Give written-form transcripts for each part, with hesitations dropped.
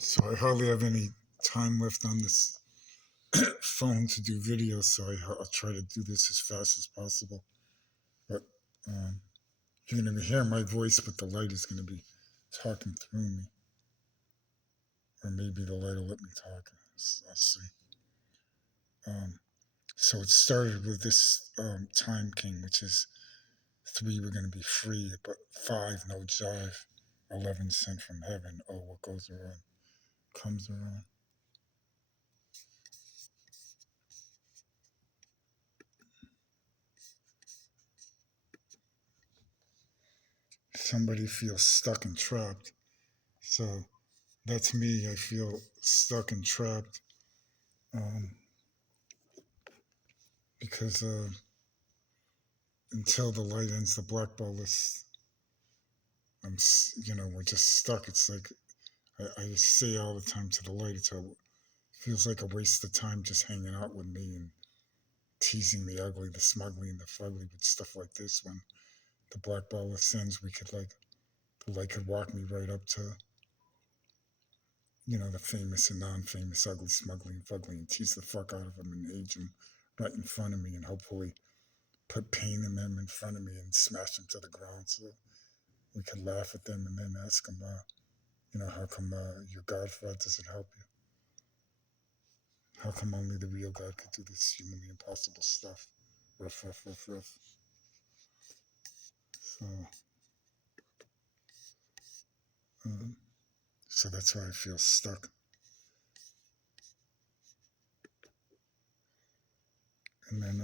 So I hardly have any time left on this phone to do videos, so I'll try to do this as fast as possible. But um, you're going to be hearing my voice, but the light is going to be talking through me. Or maybe the light will let me talk. I'll see. Um, so it started with this time king, which is 3, we're going to be free, but 5, no jive. 11, sent from heaven. Oh, what goes around comes around. Somebody feels stuck and trapped. So that's me. I feel stuck and trapped um, because until the light ends the black ball list, we're just stuck. It's like I say all the time to the light. It feels like a waste of time just hanging out with me and teasing the ugly, the smugly, and the fugly with stuff like this. When the black ball list ends, the light could walk me right up to the famous and non-famous, ugly, smugly, and fugly, and tease the fuck out of them and age them right in front of me, and hopefully put pain in them in front of me and smash them to the ground so we could laugh at them and then ask them, how come your Godfather doesn't help you? How come only the real God could do this humanly impossible stuff? Ruff, ruff, ruff, ruff. So, um, so that's why I feel stuck. And then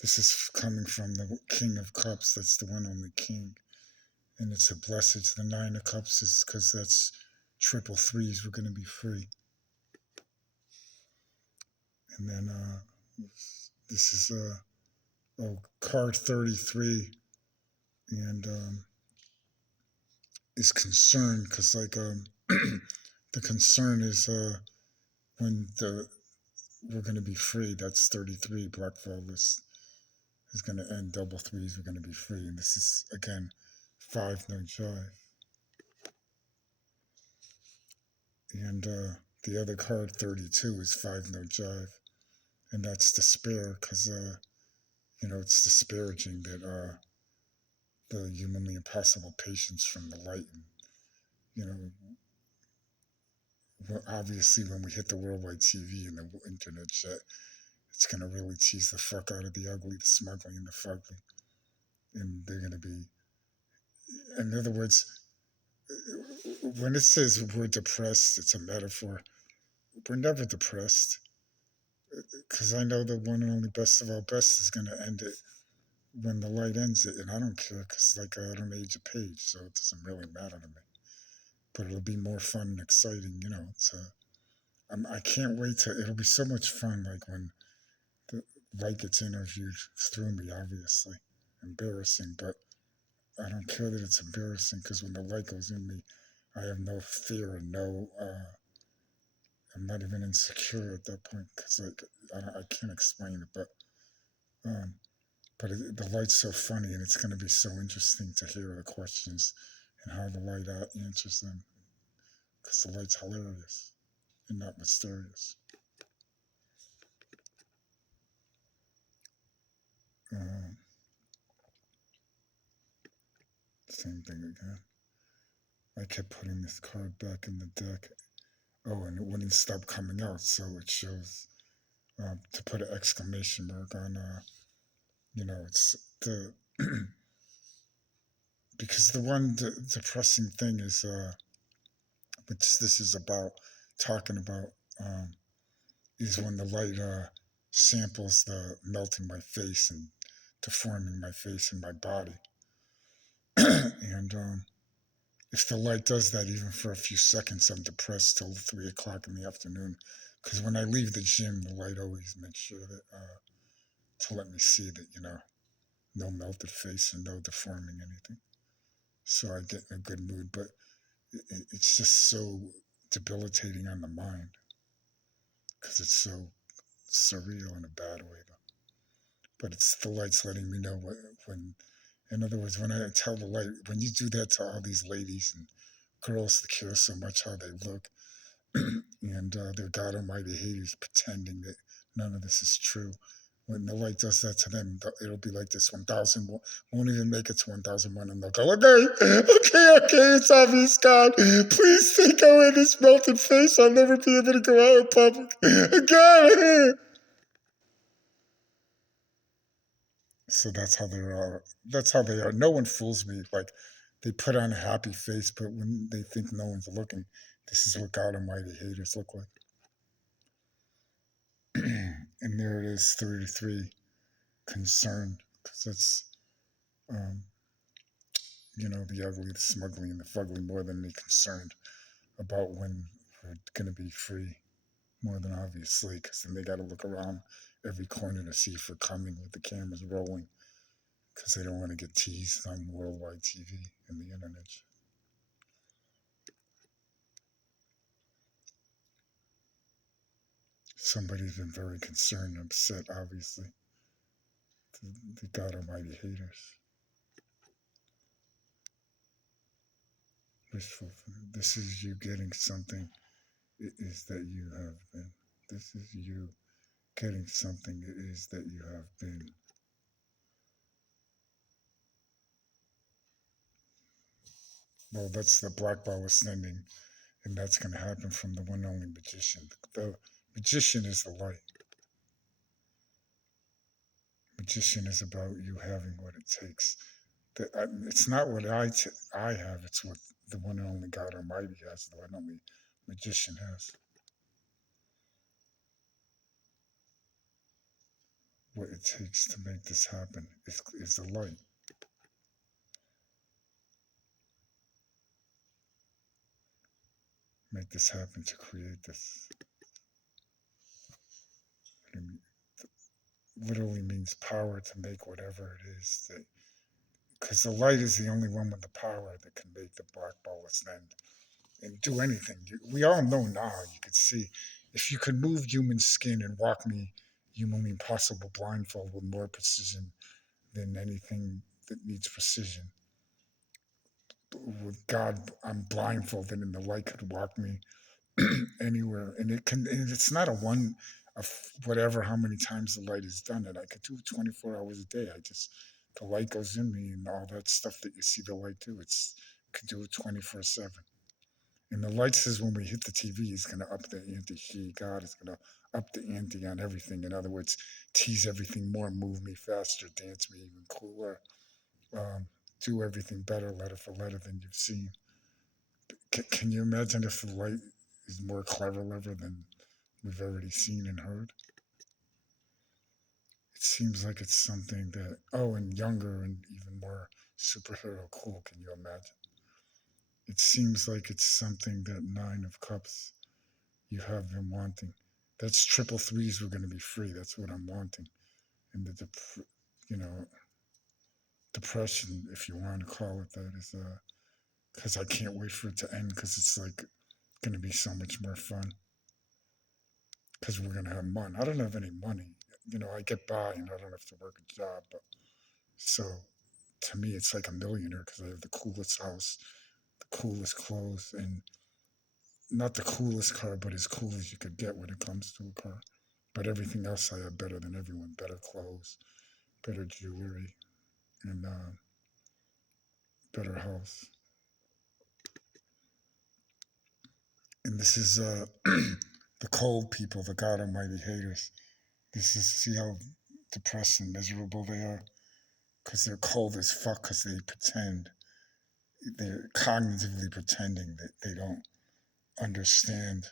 this is coming from the King of Cups. That's the one only King. And it's a blessed. The 9 of Cups is because that's triple threes. We're going to be free. And then this is card 33, and is concerned because the concern is when we're going to be free. That's 33. Black Fall list is going to end. Double threes. We're going to be free. And this is again 5, no jive. And the other card 32 is 5, no jive, and that's despair because it's disparaging that the humanly impossible patience from the light. And, obviously, when we hit the worldwide TV and the internet chat, it's going to really tease the fuck out of the ugly, the smugly, and the fugly. And they're going to be, in other words, when it says we're depressed, it's a metaphor. We're never depressed because I know the one and only best of all best is going to end it when the light ends it. And I don't care because, I don't age a page, so it doesn't really matter to me. But it'll be more fun and exciting, I can't wait it'll be so much fun, when the light gets interviewed through me, obviously. Embarrassing, but I don't care that it's embarrassing because when the light goes in me, I have no fear and I'm not even insecure at that point because, I can't explain it, um, the light's so funny and it's going to be so interesting to hear the questions and how the light answers them because the light's hilarious and not mysterious. Um, Same thing again. I kept putting this card back in the deck. Oh, and it wouldn't stop coming out, so it shows to put an exclamation mark on, it's the because the one depressing thing is, which this is about talking about, is when the light samples the melting my face and deforming my face and my body, and if the light does that even for a few seconds, I'm depressed till 3 o'clock in the afternoon. Because when I leave the gym, the light always makes sure that to let me see that no melted face and no deforming anything. So I get in a good mood, but it's just so debilitating on the mind because it's so surreal in a bad way. But it's the light's letting me know when. In other words, when I tell the light, when you do that to all these ladies and girls that care so much how they look, and they're God Almighty haters pretending that none of this is true. When the light does that to them, it'll be like this 1,000 won't even make it to 1,001, and they'll go, okay, it's obvious, God. Please take away this melted face. I'll never be able to go out in public. God. So that's how they are. That's how they are. No one fools me. Like they put on a happy face, but when they think no one's looking, this is what God Almighty haters look like. And there it is, 3 to 3, concerned, because it's um, the ugly, the smugly, and the fugly more than me concerned about when we're gonna be free. More than obviously, because then they got to look around every corner to see if we're coming with the cameras rolling, because they don't want to get teased on worldwide TV and the internet. Somebody's been very concerned and upset, obviously. The God Almighty haters. Wishful. This is you getting something. It is that you have been. This is you getting something. It is that you have been. Well, that's the black ball ascending, and that's going to happen from the one only magician. The magician is the light. Magician is about you having what it takes. It's not what I have, it's what the one and only God Almighty has, the one and only magician has. What it takes to make this happen is the light. Make this happen to create this. It literally means power to make whatever it is that, because the light is the only one with the power that can make the black ball ascend and do anything. We all know now, you could see, if you could move human skin and walk me humanly impossible blindfold with more precision than anything that needs precision. With God, I'm blindfolded and the light could walk me anywhere. And and it's not a one of whatever, how many times the light has done it. I could do it 24 hours a day. The light goes in me and all that stuff that you see the light do. I could do it 24/7. And the light says when we hit the TV, he's going to up the ante. God is going to up the ante on everything. In other words, tease everything more, move me faster, dance me even cooler, um, do everything better, letter for letter than you've seen. Can you imagine if the light is more clever than we've already seen and heard? It seems like it's something that, and younger and even more superhero cool. Can you imagine? It seems like it's something that Nine of Cups you have been wanting. That's triple threes were going to be free. That's what I'm wanting. And you know, depression, if you want to call it that, is because I can't wait for it to end because it's like going to be so much more fun. Because we're going to have money. I don't have any money. I get by and I don't have to work a job. But so to me, it's like a millionaire because I have the coolest house, the coolest clothes, and not the coolest car, but as cool as you could get when it comes to a car. But everything else I have better than everyone. Better clothes, better jewelry, and better health. And this is the cold people, the God Almighty haters. This is, see how depressed and miserable they are? Because they're cold as fuck because they pretend. They're cognitively pretending that they don't understand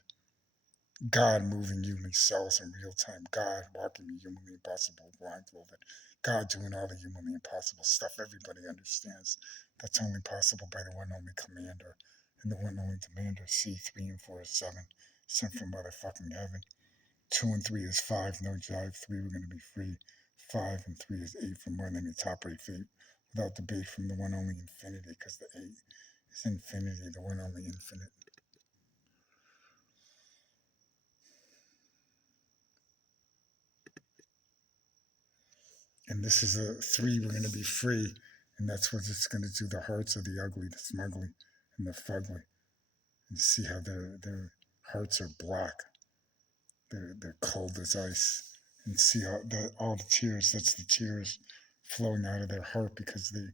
God moving human cells in real time, God walking the humanly impossible blindfolded, God doing all the humanly impossible stuff everybody understands. That's only possible by the one only commander. And the one only commander, C3 and 4 is 7, sent from motherfucking heaven. 2 and 3 is 5, no jive. 3, we're going to be free. 5 and 3 is 8 from more than the top 8 fate. Without debate from the one only infinity, because the 8 is infinity, the one only infinite. And this is a 3, we're going to be free. And that's what it's going to do, the hearts of the ugly, the smugly, and the fugly. and see how their hearts are black. They're cold as ice. And see how all the tears, that's the tears flowing out of their heart because the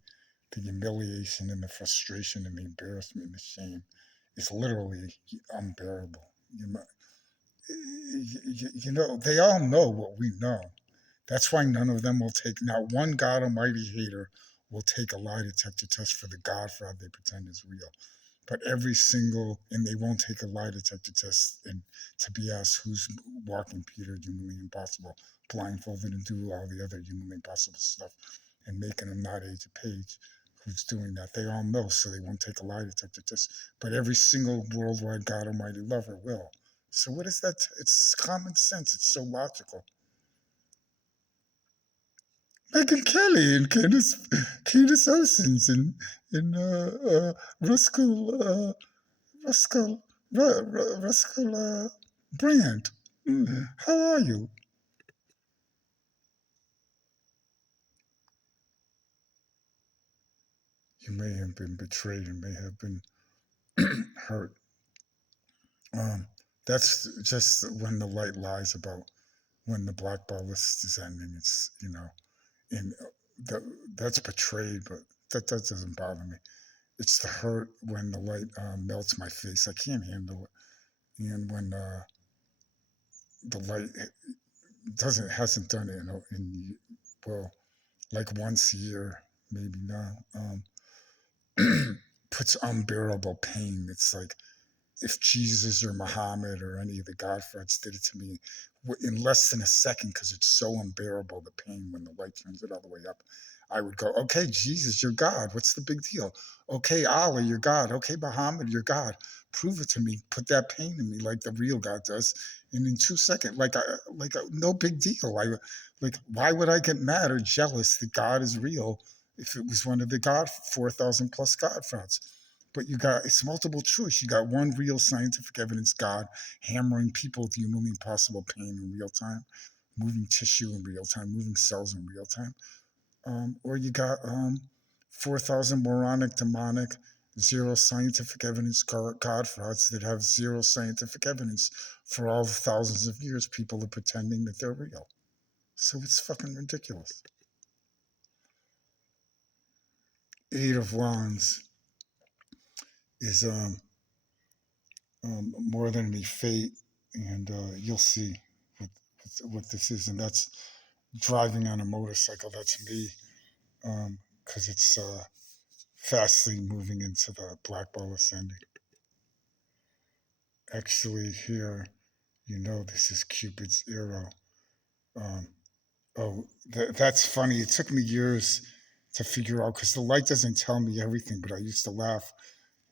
humiliation and the frustration and the embarrassment and the shame is literally unbearable. You, you know, they all know what we know. That's why none of them will take, not one God Almighty hater will take a lie detector test for the God fraud they pretend is real. But every single, and they won't take a lie detector test and to be asked who's walking Peter humanly impossible, blindfolded and do all the other humanly impossible stuff and making them not age a page. Who's doing that? They all know, so they won't take a lie detector test. But every single worldwide God Almighty lover will. So what is that? It's common sense. It's so logical. Megan Kelly and Candace Owens and Ruskell Ruskell Ruskell Brand. How are you? You may have been betrayed. You may have been hurt. Um, that's just when the light lies about when the black ball list is ending. It's and that that's betrayed, but that doesn't bother me. It's the hurt when the light melts my face. I can't handle it, and when the light doesn't hasn't done it in well like once a year maybe now. Puts unbearable pain. It's like if Jesus or Muhammad or any of the Godfathers did it to me in less than a second because it's so unbearable, the pain when the light turns it all the way up. I would go, okay, Jesus, you're God. What's the big deal? Okay, Allah, you're God. Okay, Muhammad, you're God. Prove it to me. Put that pain in me like the real God does. And in 2 seconds, no big deal. Like, why would I get mad or jealous that God is real if it was one of the God 4,000 plus God fronts? But it's multiple choice. You got one real scientific evidence God hammering people with humanly impossible pain in real time, moving tissue in real time, moving cells in real time. Or you got 4,000 moronic, demonic, zero scientific evidence God frauds that have zero scientific evidence for all the thousands of years people are pretending that they're real. So it's fucking ridiculous. Eight of Wands is more than any fate, and you'll see what, what this is, and that's driving on a motorcycle. That's me, because it's fastly moving into the black ball ascending. Actually, here, this is Cupid's arrow. Um, oh, that's funny. It took me years to figure out because the light doesn't tell me everything, but I used to laugh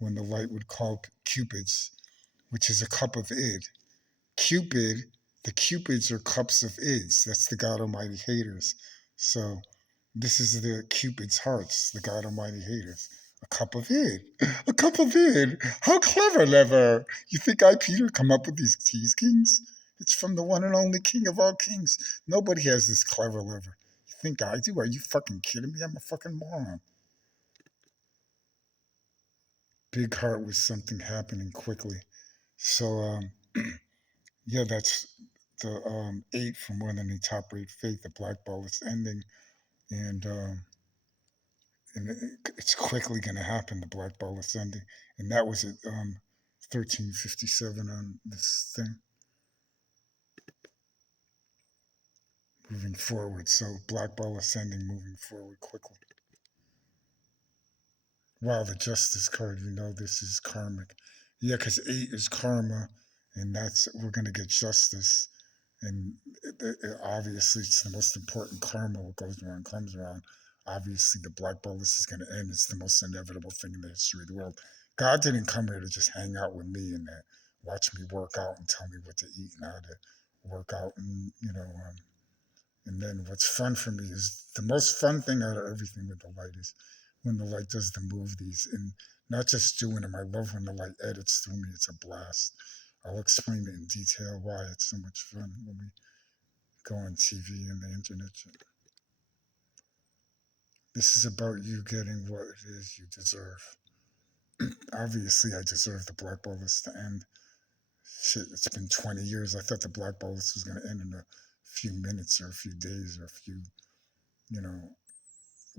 when the light would call Cupid's, which is a cup of id. Cupid, the Cupids are cups of ids. That's the God Almighty haters. So this is the Cupid's hearts, the God Almighty haters. A cup of id. A cup of id. How clever, Lever. You think I, Peter, come up with these tease kings? It's from the one and only king of all kings. Nobody has this clever lever. You think I do? Are you fucking kidding me? I'm a fucking moron. Big heart was something happening quickly. So, yeah, that's the eight for more than a top rate faith. The black ball is ending, and it's quickly going to happen. The black ball is ending, and that was at 1357 on this thing moving forward. So black ball ascending, moving forward quickly. Wow, the justice card. This is karmic. Yeah, because eight is karma, and we're going to get justice. And obviously, it's the most important karma. What goes around comes around. Obviously, the black ball list is going to end. It's the most inevitable thing in the history of the world. God didn't come here to just hang out with me and watch me work out and tell me what to eat and how to work out. And then what's fun for me is the most fun thing out of everything with the light is when the light does the movies and not just doing them. I love when the light edits through me. It's a blast. I'll explain it in detail why it's so much fun when we go on TV and the internet. This is about you getting what it is you deserve. Obviously, I deserve the black ball list to end. Shit, it's been 20 years. I thought the black ball list was going to end in a few minutes or a few days or a few, you know,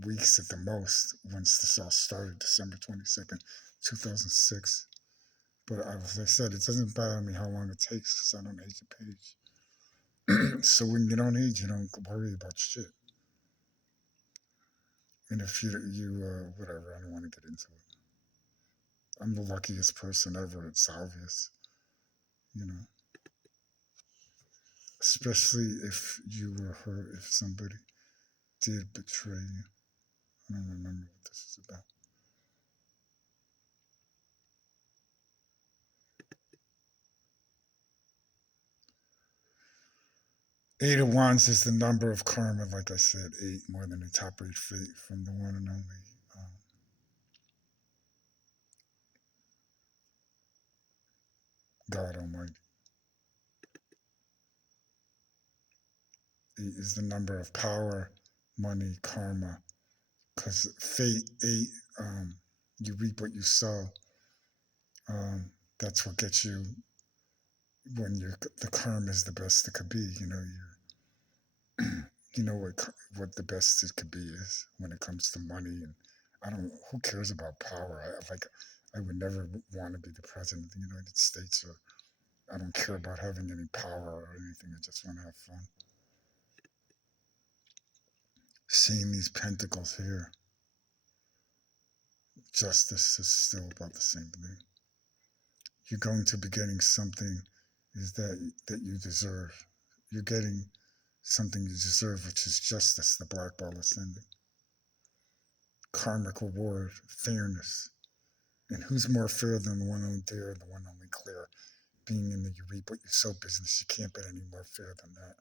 weeks at the most once this all started, December 22nd, 2006. But as I said, it doesn't bother me how long it takes because I don't age the page. So when you don't age, you don't worry about shit. And if you whatever, I don't want to get into it. I'm the luckiest person ever. It's obvious, you know. Especially if you were hurt, if somebody did betray you. I don't remember what this is about. Eight of Wands is the number of karma, like I said, eight more than the top eight fate from the one and only God Almighty. Eight is the number of power, money, karma. Because fate, eight, you reap what you sow. That's what gets you when the karma is the best it could be. You know, you know what the best it could be is when it comes to money. And I don't. Who cares about power? I would never want to be the president of the United States, or I don't care about having any power or anything. I just want to have fun. Seeing these pentacles here, justice is still about the same thing. You're going to be getting something is that you deserve. You're getting something you deserve, which is justice, the black ball ascending. Karmic reward, fairness. And who's more fair than the one only dear, the one only clear? Being in the you reap what you sow business, you can't get any more fair than that.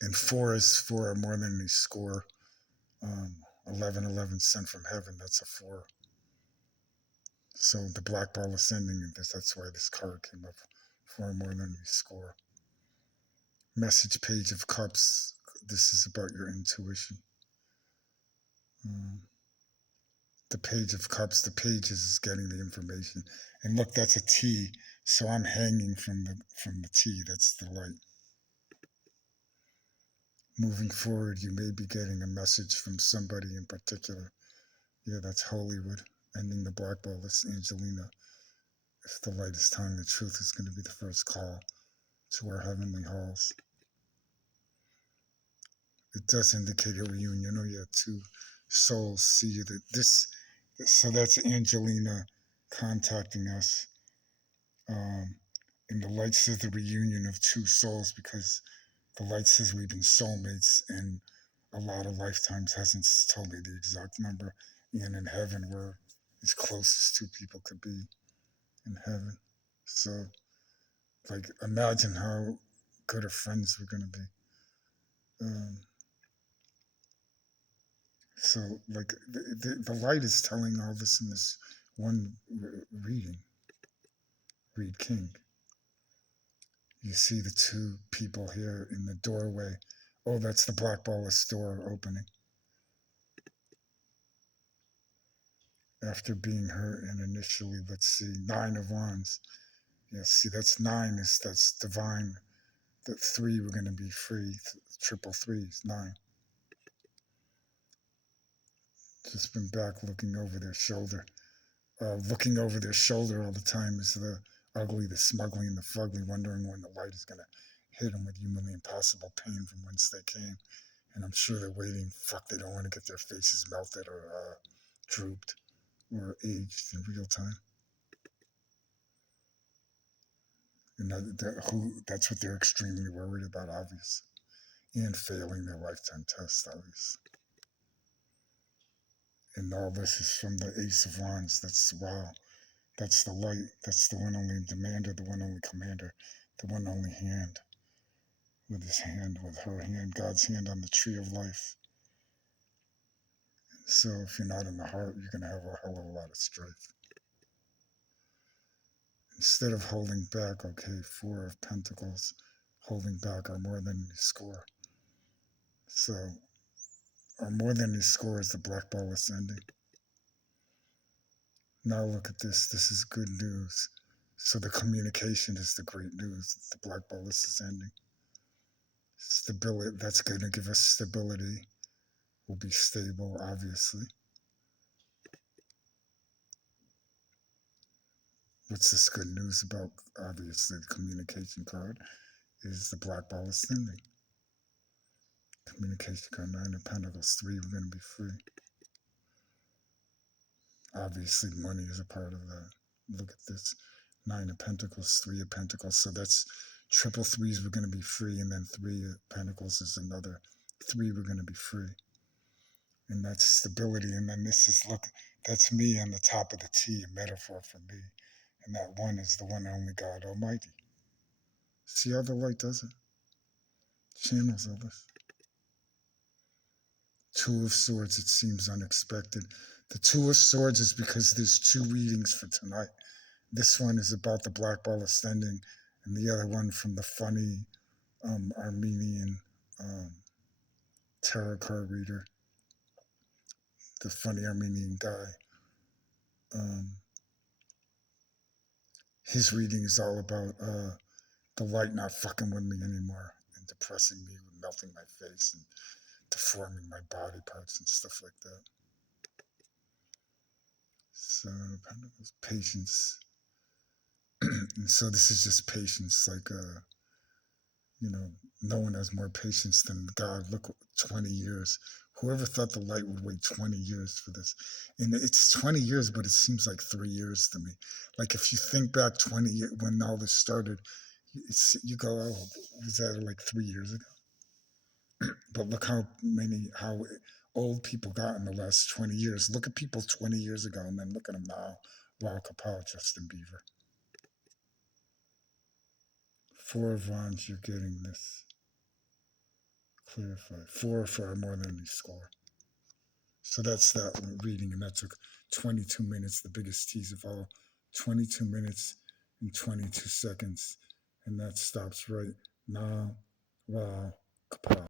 And four is for more than any score. 11 sent from heaven, that's a four. So the black ball ascending, and that's why this card came up. Four more than any score. Message page of cups. This is about your intuition. The page of cups, the pages is getting the information. And look, that's a T, so I'm hanging from the T. That's the light. Moving forward, you may be getting a message from somebody in particular. Yeah, that's Hollywood. Ending the black ball. That's Angelina. If the light is telling the truth, is going to be the first call to our heavenly halls. It does indicate a reunion. Oh yeah, two souls see you. So that's Angelina contacting us. And the light says the reunion of two souls because the light says we've been soulmates in a lot of lifetimes. Hasn't told me the exact number. And in heaven, we're as close as two people could be in heaven. So, like, imagine how good of friends we're going to be. So, like, the light is telling all this in this one reading. Readking. You see the two people here in the doorway. Oh, that's the black ballist door opening. After being hurt and initially, let's see, 9 of Wands. Yeah, see, that's that's divine. The 3, we're going to be free. Triple threes, 9. Just been back looking over their shoulder. Looking over their shoulder all the time is the ugly, the smugly, and the fugly, wondering when the light is going to hit them with humanly impossible pain from whence they came. And I'm sure they're waiting. Fuck, they don't want to get their faces melted or drooped or aged in real time. And that's what they're extremely worried about, obviously. And failing their lifetime test, obviously. And all this is from the Ace of Wands. That's wow. That's the light. That's the one only demander, the one only commander, the one only hand. With his hand, with her hand, God's hand on the tree of life. So if you're not in the heart, you're going to have a hell of a lot of strife. Instead of holding back, okay, 4 of Pentacles, holding back are more than you score. So, or more than you score is the black ball ascending. Now look at this. This is good news. So the communication is the great news. The black bolus is ending. Stability, that's going to give us stability. We'll be stable, obviously. What's this good news about? Obviously, the communication card is the black bolus ending. Communication card, 9 of Pentacles, 3, we're going to be free. Obviously, money is a part of that. Look at this. 9 of Pentacles, 3 of Pentacles. So that's triple threes, we're going to be free. And then 3 of Pentacles is another 3, we're going to be free. And that's stability. And then this is, look, that's me on the top of the T, a metaphor for me. And that 1 is the one and only God Almighty. See how the light does it? Channels all this. 2 of Swords, it seems unexpected. The 2 of Swords is because there's 2 readings for tonight. This one is about the black ball ascending, and the other one from the funny Armenian tarot card reader, the funny Armenian guy. His reading is all about the light not fucking with me anymore and depressing me, melting my face and deforming my body parts and stuff like that. So, patience. And so this is just patience, like, no one has more patience than God. Look, 20 years. Whoever thought the light would wait 20 years for this? And it's 20 years, but it seems like 3 years to me. Like, if you think back 20 years, when all this started, you go, oh, was that like 3 years ago? But look how old people got in the last 20 years. Look at people 20 years ago, and then look at them now. Wow, kapow, Justin Bieber. 4 of Wands, you're getting this. Clarify. 4 far more than you score. So that's that reading, and that took 22 minutes, the biggest tease of all. 22 minutes and 22 seconds. And that stops right now. Wow. Kapow.